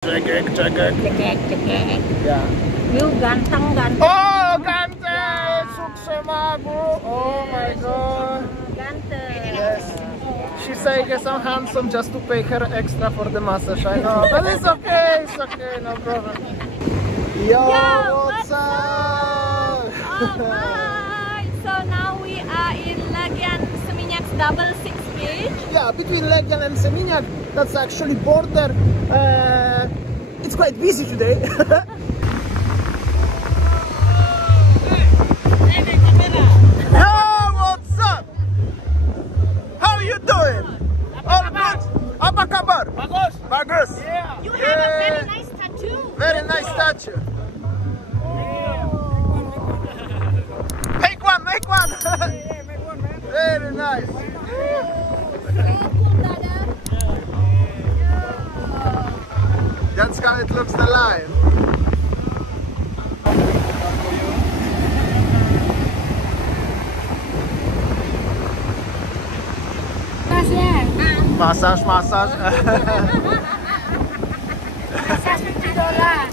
Cekek. Ya. You ganteng. Oh, ganteng. Sukses, Bu. Oh my God. Ganteng. Yes. She say yes, I'm handsome just to pay her extra for the massage. I know, but it's okay. It's okay, no problem. Yo, what's up? Oh, hi. So now we are in Legian, Seminyak double 6 beach. Yeah, between Legian and Seminyak, that's actually border. It's quite busy today. Yo, what's up? How you doing? All good? Apa kabar? Bagus. Bagus. Yeah. You have a very nice tattoo. Very nice statue. Make one. Make one, man. Very nice. That's how it looks alive. Massage. Massage $50.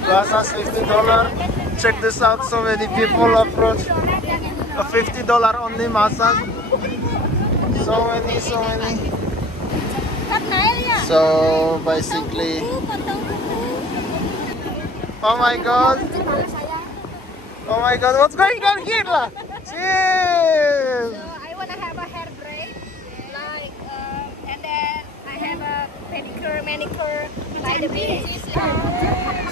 Massage $50. Check this out. So many people approach. A $50 only massage. So many. So basically, oh my God, what's going on here, lah? Cheers. So I want to have a hair braid, like, and then I have a pedicure, manicure by the beach.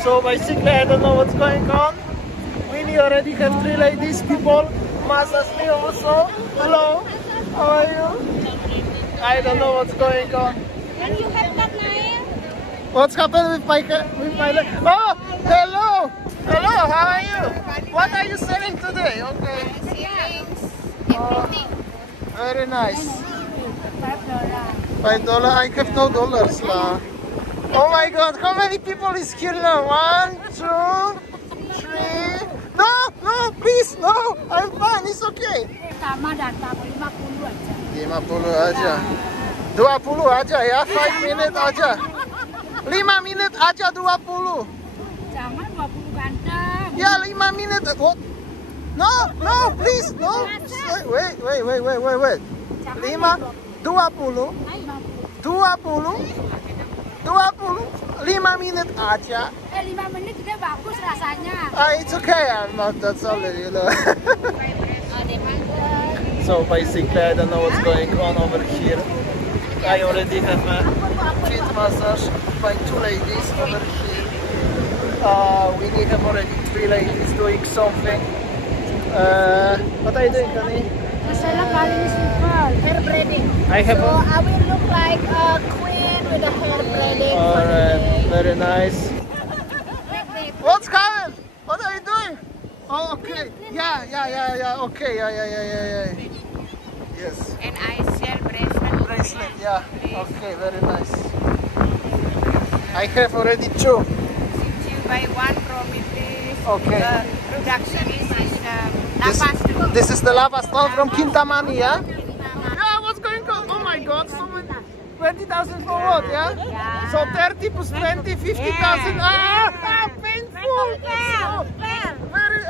So basically, I don't know what's going on. We already have 3 ladies, people massage me also. Hello, how are you? I don't know what's going on. And you have that nail? What's happened with my leg? Oh, hello, how are you? What are you selling today? Okay. Oh, very nice. $5. $5. I have no dollars, lah. Oh my God, how many people is here now? 1, 2, 3. No, please, no. I'm fine, it's okay. 50 aja. 20 aja ya, 5 minutes aja. 5 minit aja 20. Jangan 20 ganteng. Ya 5 menit. What? No, please, no. Wait. 5, 20, 5 minit aja. 5 menit juga bagus rasanya. It's okay, I'm not that solid, you know. So basically, I don't know what's going on over here. I already have a feet massage by 2 ladies over here. We have already 3 ladies doing something. What are you doing, honey? Hair braiding. I have So I will look like a queen with a hair braiding. Alright, very nice. Wait. What's coming? What are you doing? Oh, okay. Yeah. Okay, yeah. Yes. And I sell bracelet. Yeah. Okay, very nice. I have already 2. Since you buy 1 from me, please. Okay. Production is Lapas. This is the lava stone from Kintamani, yeah? Yeah, what's going on? Oh my God, so many. 20,000 for what, yeah? So 30 plus 20, 50,000. Painful. So very,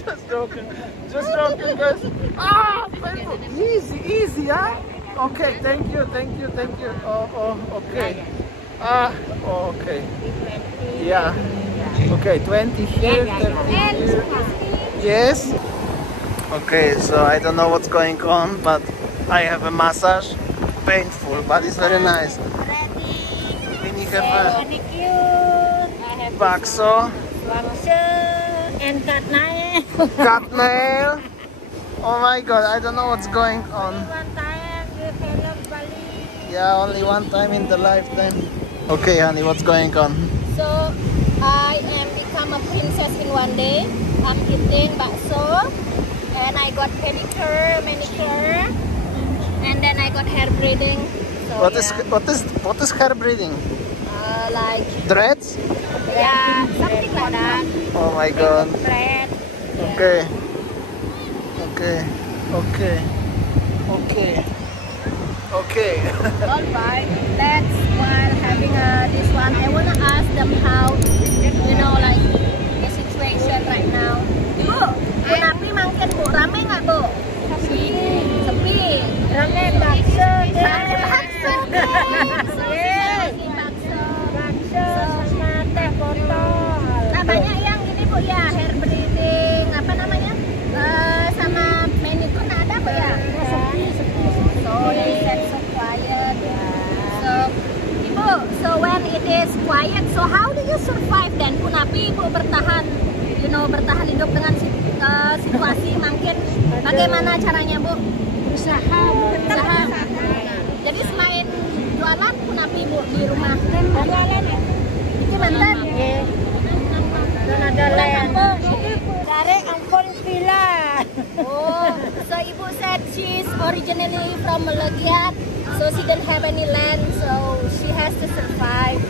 Just joking, guys. Painful. Easy, yeah? Okay, thank you. Oh, okay. Okay. Yeah. Okay, 20 here, 30 here. Yes. Okay, so I don't know what's going on, but I have a massage. Painful, but it's very nice. We have a bakso. And cut nail. Cut nail. Oh my God, I don't know what's going on. One time you Seminyak Bali. Yeah, only one time in the lifetime. Okay, honey, what's going on? So I am become a princess in one day. I'm eating bakso, and I got pedicure, manicure, and then I got hair braiding. So, What is hair braiding? Like Dreads? yeah, something like that. Oh my God. Thread. Okay. Okay. Alright, that's while having this one. I wanna ask them how, you know, like the situation right now. Bu, Punapi makin bu, rame nggak bu? Sepi. Rame bakso. Rame bakso. Bakso sama teh botol. Nah banyak yang ini bu ya, hair braiding, apa namanya? Sama manicure ada bu ya? Sepi. So they said so quiet. So ibu, so when it is quiet, so how do you survive then? Punapi ibu bertahan, you know, bertahan hidup dengan situasi makin. Bagaimana caranya bu? Usaha. Jadi selain jualan Punapi ibu di rumah. Jualan ya? Itu mantan. Dan ada lain. Dari Ampon Villa. Oh, so ibu said she's originally from Legian, so she didn't have any land, so she has to survive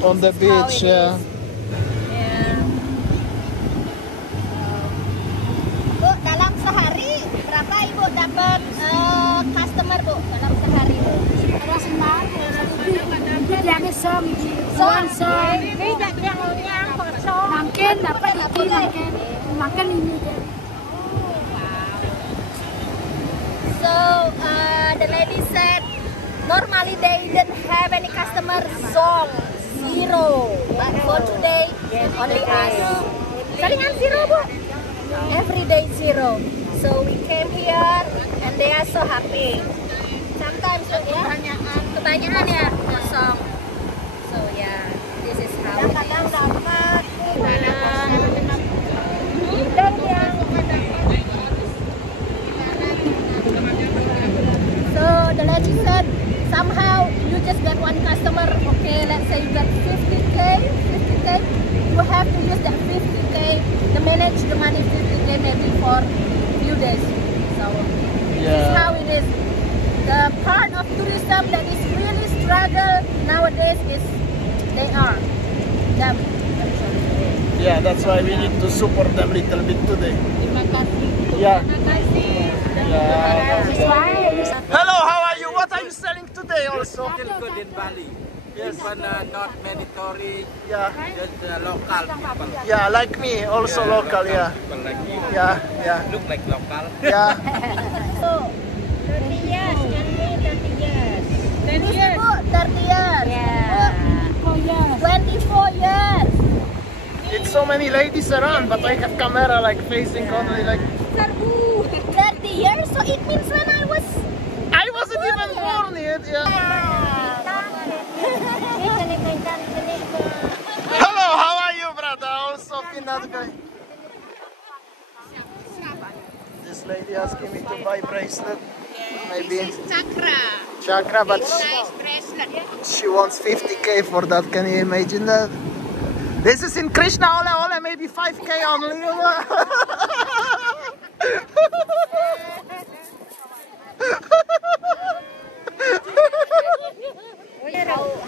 On the beach, yeah. Bu, dalam sehari berapa ibu dapat customer bu? Dalam sehari bu? Makin dapat makan ini. So the lady said normally they didn't have any customer, zero, but for today only us. Salingan zero bu? Every day zero. So we came here and they are so happy. Sometimes ya, kebanyakan ya kosong. So yeah, this is how it is. So the lady said somehow you just get one customer. Okay, let's say you get 50k, you have to use that 50k to manage the money 50k maybe for few days. So this is how it is. The part of tourism that is really struggle nowadays is them. Yeah, that's why we need to support them a little bit today. Yeah. Hello, how are you? What are you selling today also? Still good in Bali. Yes. But not mandatory. Yeah. Just local people. Yeah, like me, also local, yeah. People like you. Yeah. Look like local. Yeah. So 30 years, 30 years. 30 years. 30 years. Yeah. 24 years. It's so many ladies around, but I have camera like facing only like. 30 years, so it means when I wasn't even born yet. Yeah. Hello, how are you, brother? Also, peanut guy. This lady asking me to buy bracelet. Maybe chakra, but she wants 50k for that. Can you imagine that? This is in Krishna, ole, maybe 5k only.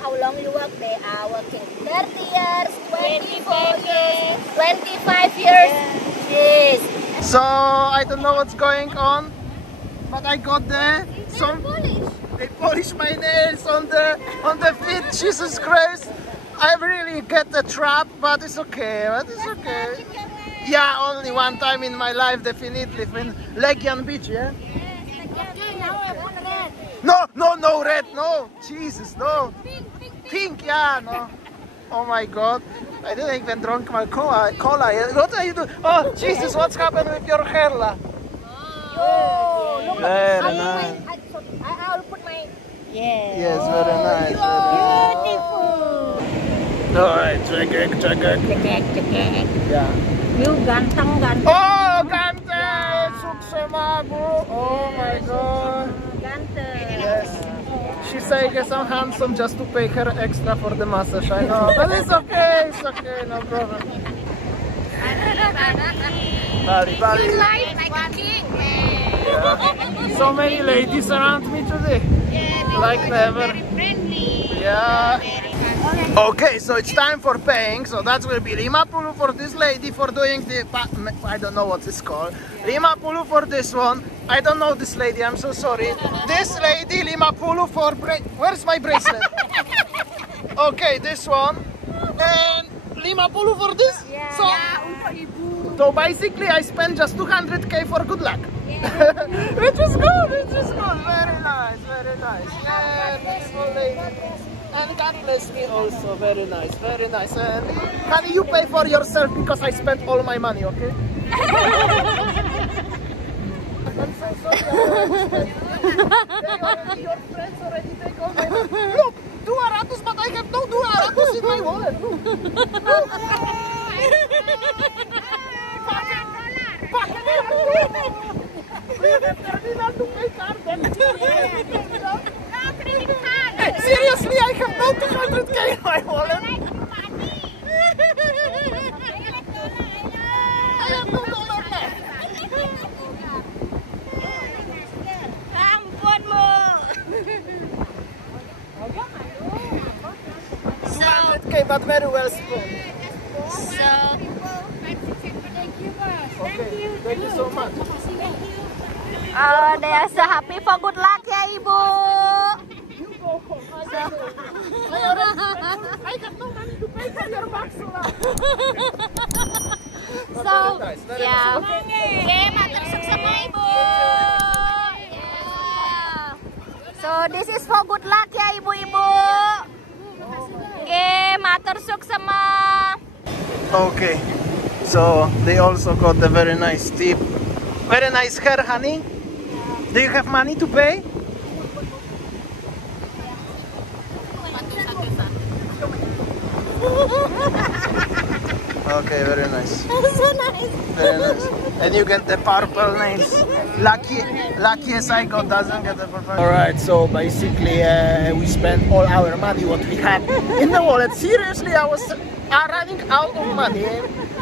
How long you work? They are working 30 years, 24 years, 25 years. Yes. So I don't know what's going on, but I got there. They polish my nails on the feet. Jesus Christ! I really get the trap, but it's okay. Yeah, only one time in my life, definitely in Legian Beach. Yeah. No red, no. Jesus, no. Pink, yeah, no. Oh my God. I didn't even drink my cola. What are you doing? Oh, Jesus, what's happened with your hair? Oh, look, Very nice. I'll put my... Yes, very nice. Beautiful. Alright, cekek. Yeah. You ganteng. Oh, ganteng! Suksema, bro. Oh my God. Ganteng. Yes. She said yes, I'm handsome just to pay her extra for the massage. I know, but it's okay, no problem. Bali. Yeah. So many ladies around me today. Like never. Yeah. Okay, so it's time for paying. So that will be 50 for this lady for doing the, I don't know what it's called. 50 for this one, I don't know this lady, I'm so sorry. This lady, Lima Pulu for where's my bracelet? Okay, this one. And Lima Pulu for this? Yeah. So, so basically I spent just 200k for good luck. Yeah. Which is good, which is good. Very nice, very nice. Yeah, beautiful lady. And God bless me also. Very nice, very nice. And honey, you pay for yourself because I spent all my money, okay? I'm so sorry. Your friends already take all my money. Look, 200, but I have no 200 in my wallet. Look. We have terminal to pay card. Hey, seriously, I have no 200k in my wallet. I have no dollar left. Ampun, Mu. 200k, but very well spent. So, Okay, thank you so much. they are so happy for good luck ya, Ibu. You go home. I have no money to pay for your box. So, yeah. Oke, matur sukses sama Ibu. Yeah. So, this is for good luck ya, Ibu-ibu. Oke, matur sukses sama. Okay, so they also got a very nice tip. Very nice hair, honey. Do you have money to pay? Okay, very nice. So nice. Very nice. And you get the purple nails. Lucky as I got doesn't get the purple. Alright, so basically we spent all our money what we had in the wallet. Seriously, I was running out of money.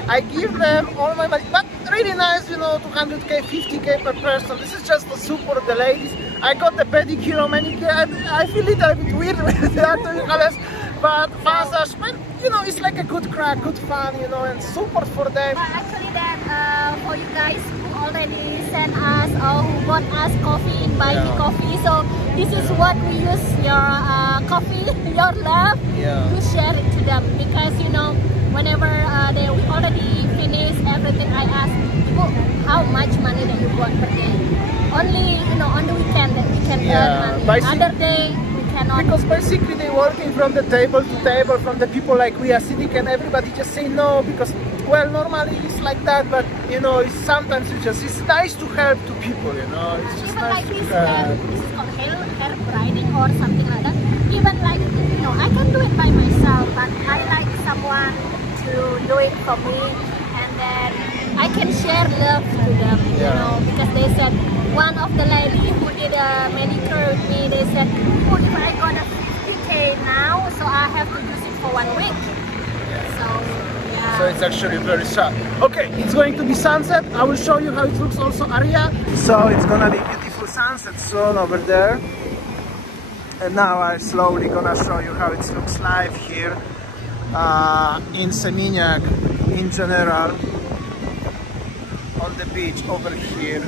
I give them all my money, but really nice, you know, 200k, 50k per person. This is just to support the ladies. I got the pedicure, manicure. I feel a little bit weird with the colors, but massage, but you know, it's like a good crack, good fun, you know, and support for them. Actually, that for you guys who already sent us or who bought us coffee in Bali Coffee. So this is what we use your coffee, your love, to share it to them, because you know, whenever they already finish everything, I ask people how much money that you got per day. Only, you know, on the weekend that we can earn money. Other day we cannot. Because basically they're working from the table to table, from the people like we are sitting, and everybody just say no because, well, normally it's like that, but you know, sometimes it's nice to help to people, you know. It's just even nice like to this, help. this is called hair braiding or something like that. Even like, you know, I can do it by myself, but I like someone to do it for me, and then I can share love to them, you know, because they said, one of the ladies who did a manicure with me, they said, oh, if I got a 50k now, so I have to use it for 1 week. So, yeah. So it's actually very sad. Okay, it's going to be sunset. I will show you how it looks also, Aria. So it's gonna be beautiful sunset soon over there. And now I'm slowly gonna show you how it looks live here in Seminyak in general, on the beach over here.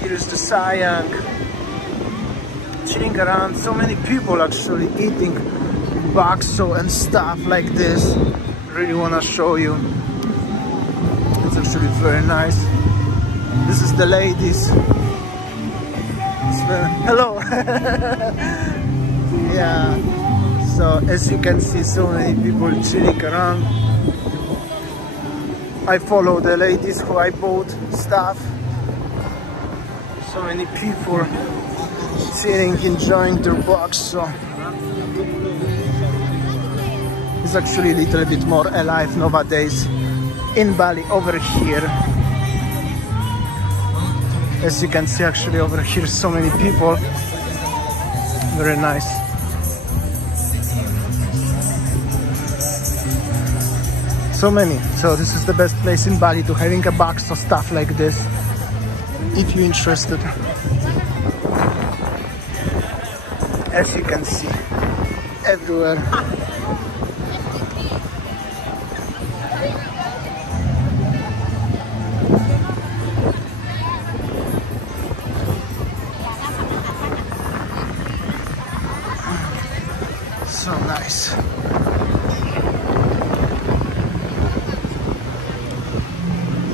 Here is the Seminyak, chilling around. So many people actually eating bakso and stuff like this. Really wanna show you. It's actually very nice. This is the ladies. Hello. Yeah. So as you can see, so many people chilling around. I follow the ladies who I bought stuff. So many people chilling, enjoying their box. So it's actually a little bit more alive nowadays in Bali over here. As you can see, actually over here, so many people. Very nice. So many. So this is the best place in Bali to having a box of stuff like this, if you're interested. As you can see, everywhere. So nice.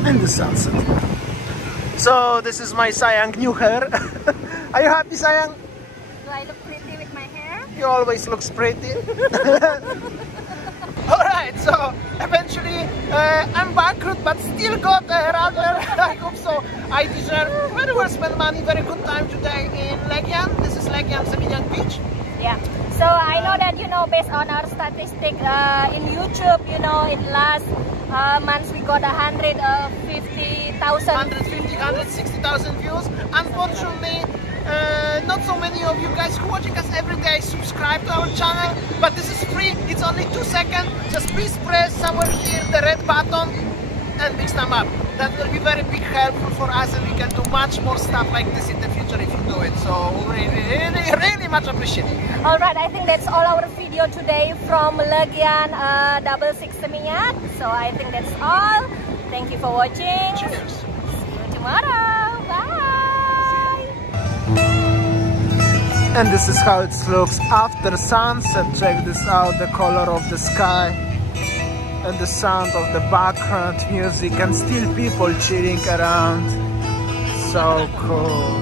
And the sunset. So this is my Sayang new hair. Are you happy, Sayang? Do I look pretty with my hair? You always look pretty. Alright, so eventually I'm bankrupt, but still got a rather I hope so. I deserve very well spent money, very good time today in Legian. This is Legian Seminyak Beach. Yeah. So I know that, you know, based on our statistic in YouTube, you know, in last months we got 150,000. 160,000 views. Unfortunately, not so many of you guys who are watching us every day subscribe to our channel, but this is free. It's only 2 seconds. Just please press somewhere here the red button and big thumb up. That will be very big helpful for us, and we can do much more stuff like this in the future if you do it. So really much appreciated. Alright, I think that's all our video today from Legian 66 Seminyak. So I think that's all. Thank you for watching. Cheers. See you tomorrow. Bye. And this is how it looks after sunset. Check this out, the color of the sky and the sound of the background music, and still people chilling around. So cool.